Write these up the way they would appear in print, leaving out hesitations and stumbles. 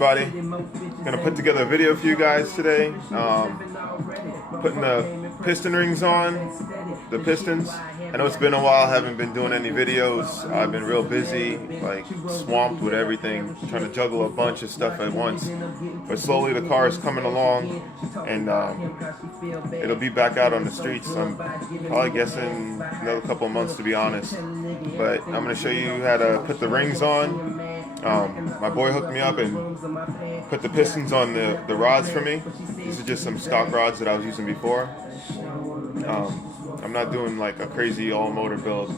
everybody. Gonna put together a video for you guys today. Putting the piston rings on, the Pistons. I know it's been a while, I haven't been doing any videos. I've been real busy, like swamped with everything, trying to juggle a bunch of stuff at once. But slowly the car is coming along, and it'll be back out on the streets. I'm probably guessing another couple of months, to be honest. But I'm gonna show you how to put the rings on. My boy hooked me up and put the pistons on the rods for me. These are just some stock rods that I was using before. I'm not doing like a crazy all-motor build,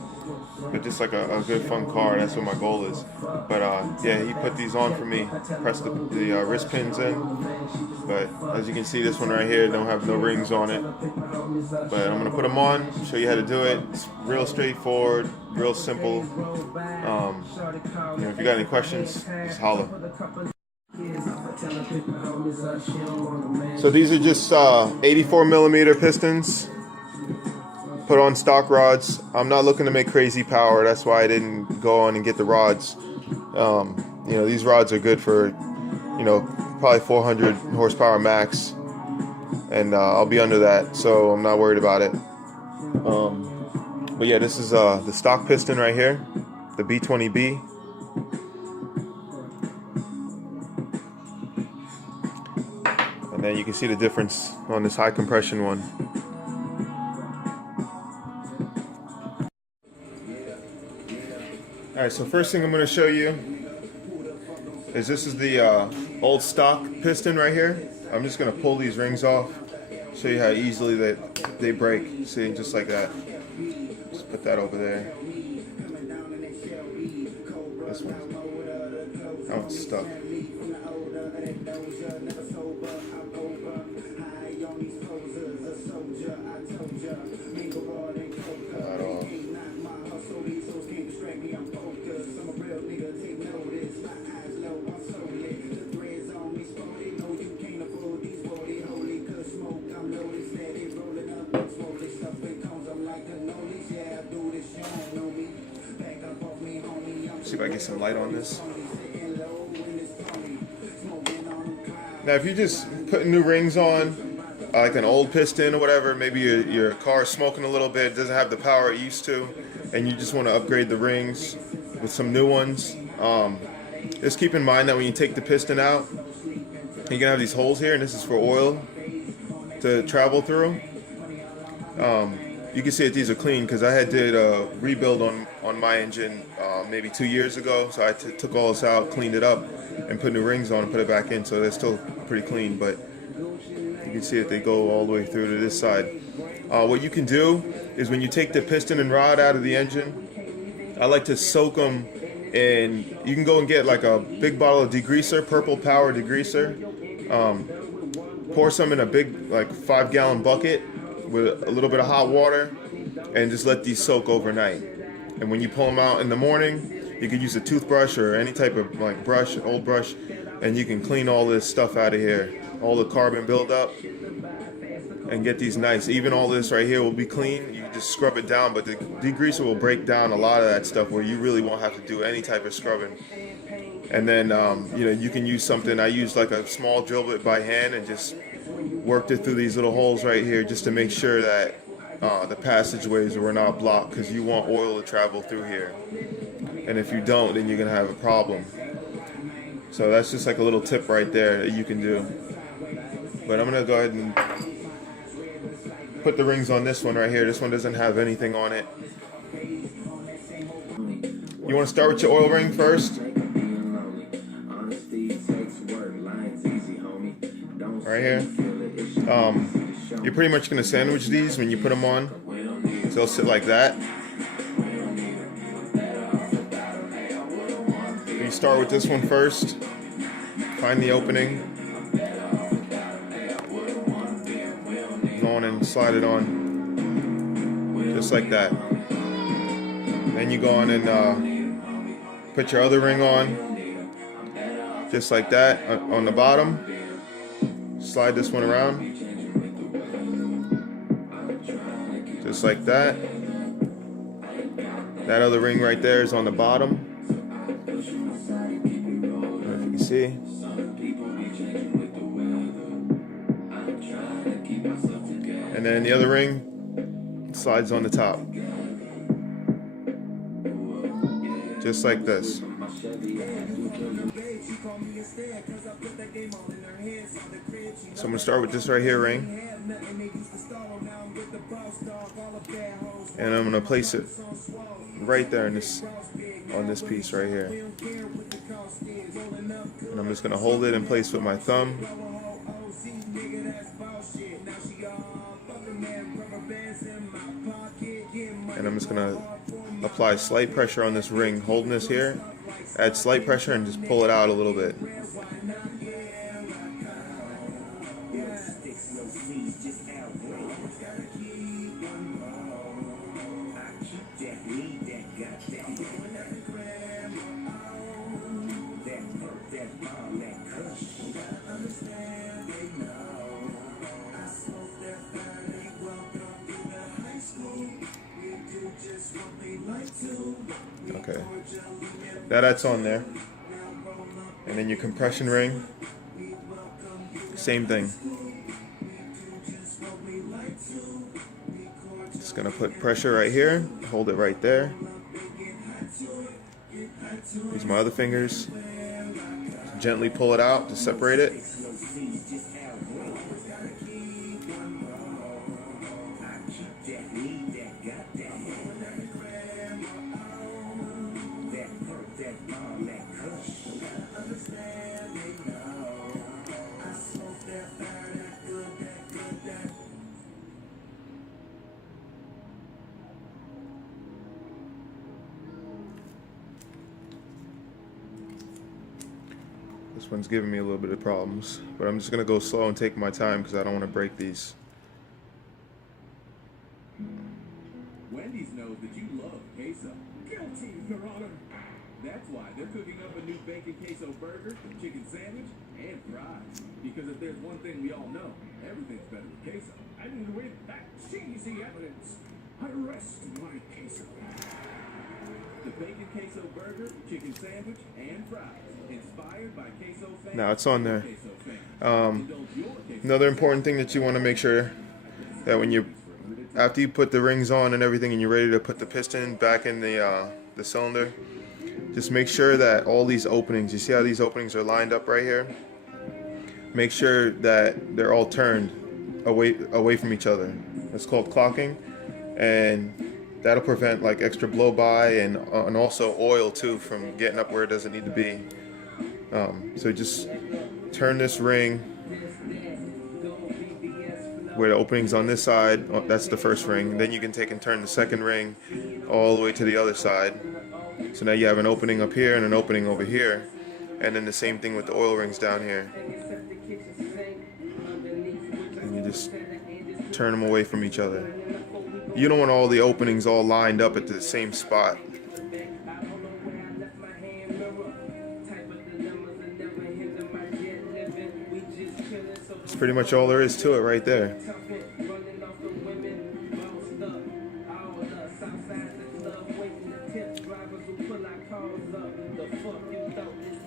but just like a good fun car. That's what my goal is. But yeah, he put these on for me, pressed the wrist pins in. But as you can see, this one right here don't have no rings on it. But I'm gonna put them on, show you how to do it. It's real straightforward, real simple. If you got any questions, just holler. So these are just 84 millimeter pistons. Put on stock rods. I'm not looking to make crazy power. That's why I didn't go on and get the rods. These rods are good for, probably 400 horsepower max, and I'll be under that, so I'm not worried about it. But yeah, this is the stock piston right here, the B20B. And then you can see the difference on this high compression one. Alright, so first thing I'm going to show you is this is the old stock piston right here. I'm just going to pull these rings off, show you how easily they break. See, just like that. Just put that over there. This one. That one's stuck. See if I get some light on this. Now if you just put new rings on, like an old piston or whatever, maybe your car's smoking a little bit, doesn't have the power it used to, and you just want to upgrade the rings with some new ones, just keep in mind that when you take the piston out, you're gonna have these holes here, and this is for oil to travel through. You can see that these are clean because I did a rebuild on my engine maybe 2 years ago, so I took all this out, cleaned it up, and put new rings on and put it back in, so they're still pretty clean, but you can see that they go all the way through to this side. What you can do is when you take the piston and rod out of the engine, I like to soak them in. You can go and get like a big bottle of degreaser, Purple Power degreaser, pour some in a big like 5-gallon bucket with a little bit of hot water, and just let these soak overnight. And when you pull them out in the morning, you could use a toothbrush or any type of like brush, an old brush, and you can clean all this stuff out of here, all the carbon buildup, and get these nice. Even all this right here will be clean. You can just scrub it down, but the degreaser will break down a lot of that stuff where you really won't have to do any type of scrubbing. And then you can use something. I used like a small drill bit by hand and just worked it through these little holes right here just to make sure that the passageways were not blocked, because you want oil to travel through here, and if you don't, then you're gonna have a problem. So that's just like a little tip right there that you can do. But I'm gonna go ahead and put the rings on this one right here. This one doesn't have anything on it. You want to start with your oil ring first, right here. You're pretty much going to sandwich these when you put them on, so they'll sit like that. You start with this one first, find the opening, go on and slide it on, just like that. Then you go on and put your other ring on, just like that, on the bottom. Slide this one around, just like that. That other ring right there is on the bottom. I don't know if you can see. And then the other ring slides on the top. Just like this. So I'm going to start with this right here ring. And I'm going to place it right there in this, on this piece right here. And I'm just going to hold it in place with my thumb. And I'm just going to apply slight pressure on this ring, holding this here. Add slight pressure and just pull it out a little bit. Okay, that's on there. And then your compression ring, same thing. Just gonna put pressure right here, hold it right there. Use my other fingers, gently pull it out to separate it. This one's giving me a little bit of problems, but I'm just going to go slow and take my time because I don't want to break these. Wendy's knows that you love queso. Guilty, Your Honor. That's why they're cooking up a new bacon queso burger, chicken sandwich, and fries. Because if there's one thing we all know, everything's better with queso. And with that cheesy evidence, I rest my queso. The bacon queso burger, chicken sandwich, and fries. Inspired by queso fans. Now it's on there. Another important thing that you want to make sure that when you, after you put the rings on and everything and you're ready to put the piston back in the cylinder, just make sure that all these openings, you see how these openings are lined up right here? Make sure that they're all turned away from each other. It's called clocking, and that'll prevent like extra blow by and also oil too from getting up where it doesn't need to be. So just turn this ring where the opening's on this side. That's the first ring. Then you can take and turn the second ring all the way to the other side. So now you have an opening up here and an opening over here. And then the same thing with the oil rings down here. And you just turn them away from each other. You don't want all the openings all lined up at the same spot. That's pretty much all there is to it right there.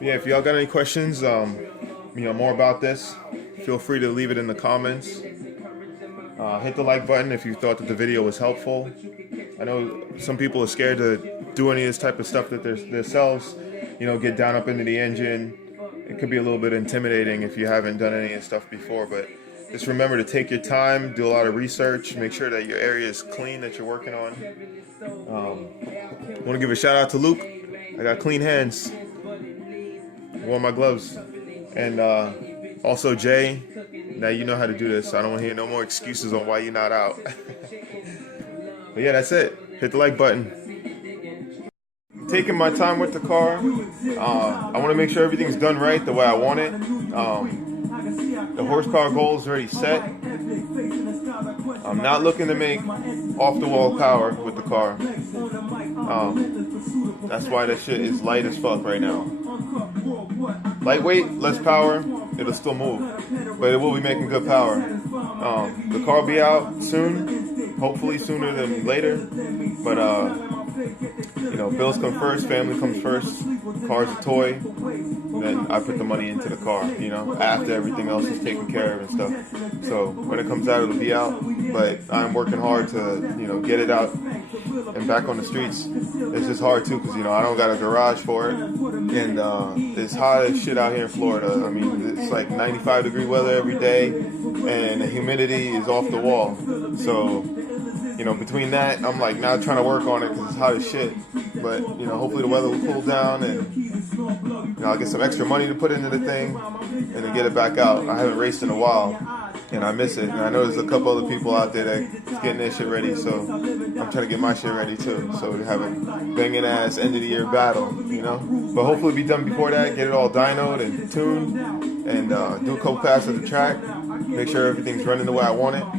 Yeah, if y'all got any questions, more about this, feel free to leave it in the comments. Hit the like button if you thought that the video was helpful. I know some people are scared to do any of this type of stuff that themselves, get down up into the engine. It could be a little bit intimidating if you haven't done any of this stuff before, but just remember to take your time, do a lot of research, make sure that your area is clean that you're working on. I want to give a shout out to Luke. I got clean hands. I wore my gloves. And also Jay, now you know how to do this, so I don't want to hear no more excuses on why you're not out. But yeah, that's it. Hit the like button. Taking my time with the car. I want to make sure everything's done right the way I want it. The horsepower goal is already set. I'm not looking to make off-the-wall power with the car. That's why that shit is light as fuck right now. Lightweight, less power, it'll still move, but it will be making good power. The car will be out soon, hopefully sooner than later, but you know, bills come first, family comes first, car's a toy, then I put the money into the car, you know, after everything else is taken care of and stuff. So when it comes out, it'll be out, but I'm working hard to, you know, get it out and back on the streets. It's just hard too, because, you know, I don't got a garage for it, and it's hot as shit out here in Florida. I mean, it's like 95-degree weather every day, and the humidity is off the wall. So, you know, between that, I'm like now trying to work on it because it's hot as shit. But, you know, hopefully the weather will cool down, and, you know, I'll get some extra money to put into the thing and then get it back out. I haven't raced in a while, and I miss it. And I know there's a couple other people out there that's getting their shit ready, so I'm trying to get my shit ready too. So to have a banging ass end of the year battle, you know. But hopefully be done before that, get it all dynoed and tuned, and do a couple passes at the track, make sure everything's running the way I want it.